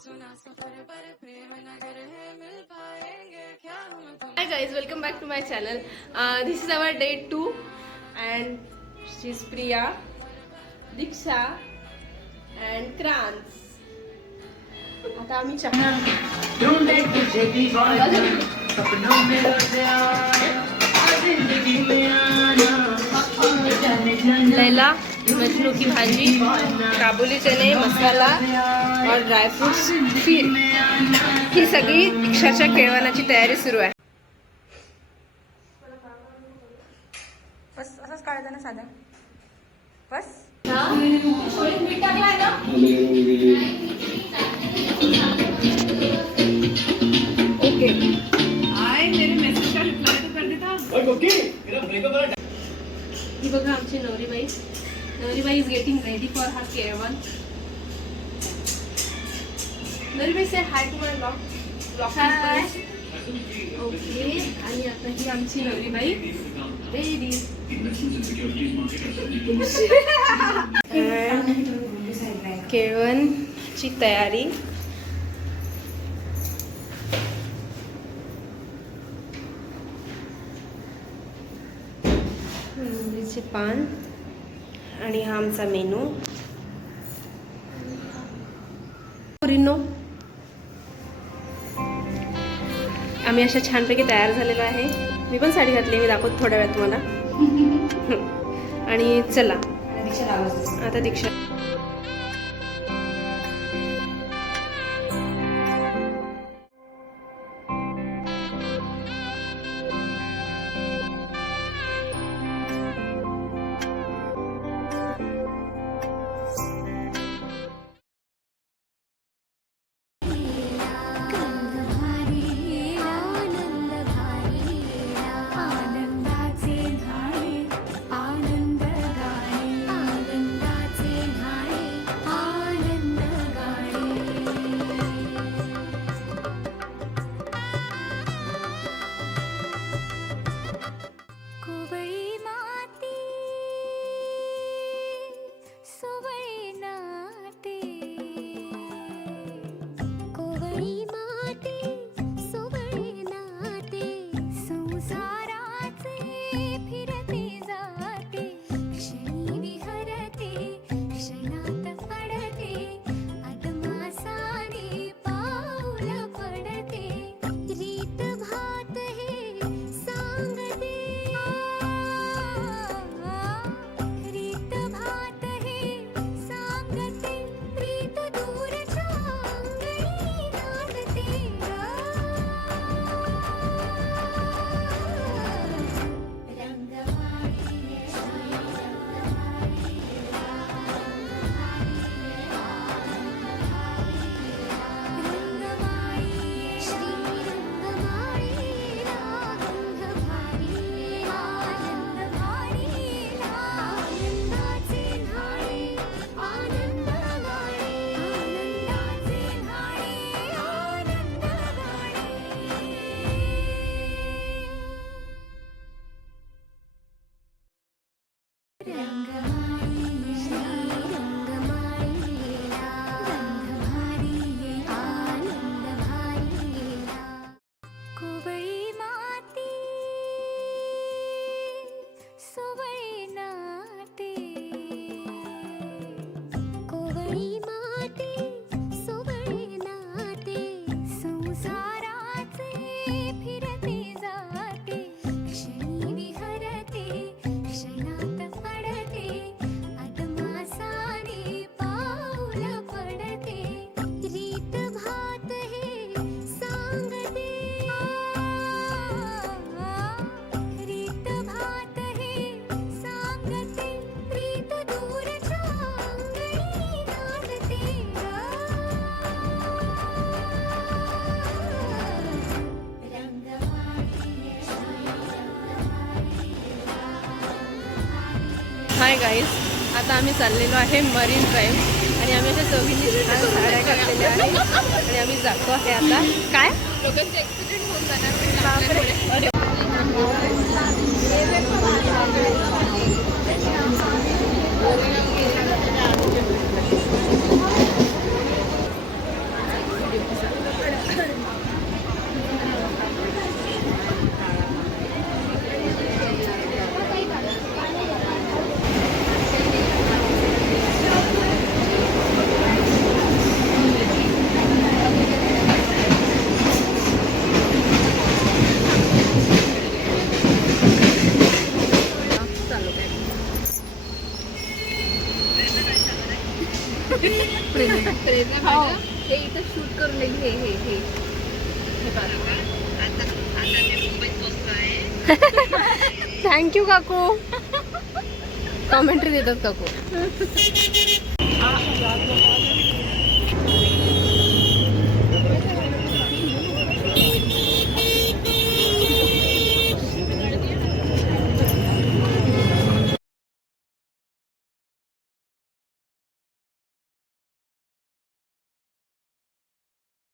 Hi guys, welcome back to my channel. Uh, this is our day two, and she's Priya, Diksha, and Krans. आता आम्ही चहा ढूंढे तुझे दीवाना सपनों में रोज आया जिंदगी में आना जाने जाना लैला मजनू की भाजी काबुली चने मसाला और ड्रायफ्रुट्स खीर. ही सगळी दीक्षाच्या केळवणाची तयारी सुरू आहे. बस असंच काढायचं ना साधा. बस. ओके. ही बघा आमची नवरीबाई नवरीबाई is getting ready for her केळवण नवरीबाई say hi to my blog blog okay आणि आता ही आमची नवरीबाई रेडी केळवणची तयारी मोहरीचे पान आणि हा आमचा मेनू. पोरींनो आम्ही अशा छानपैकी तयार झालेलो आहे. मी पण साडी घातली मी दाखवत थोड्या वेळात तुम्हाला. आणि चला. आता दीक्षा हाय गाईज आता आम्ही चाललेलो आहे मरीन ड्राईव्ह आणि आम्ही अशा चौघींनी छान साड्या घातलेल्या आहे आणि आम्ही जातो आहे आता. काय? लोकांचे ऍक्सिडेंट होऊन जाणार. हे नाही हे इथं शूट करून हे हे हे हे बघ. थँक्यू काकू कॉमेंट्री देतात काकू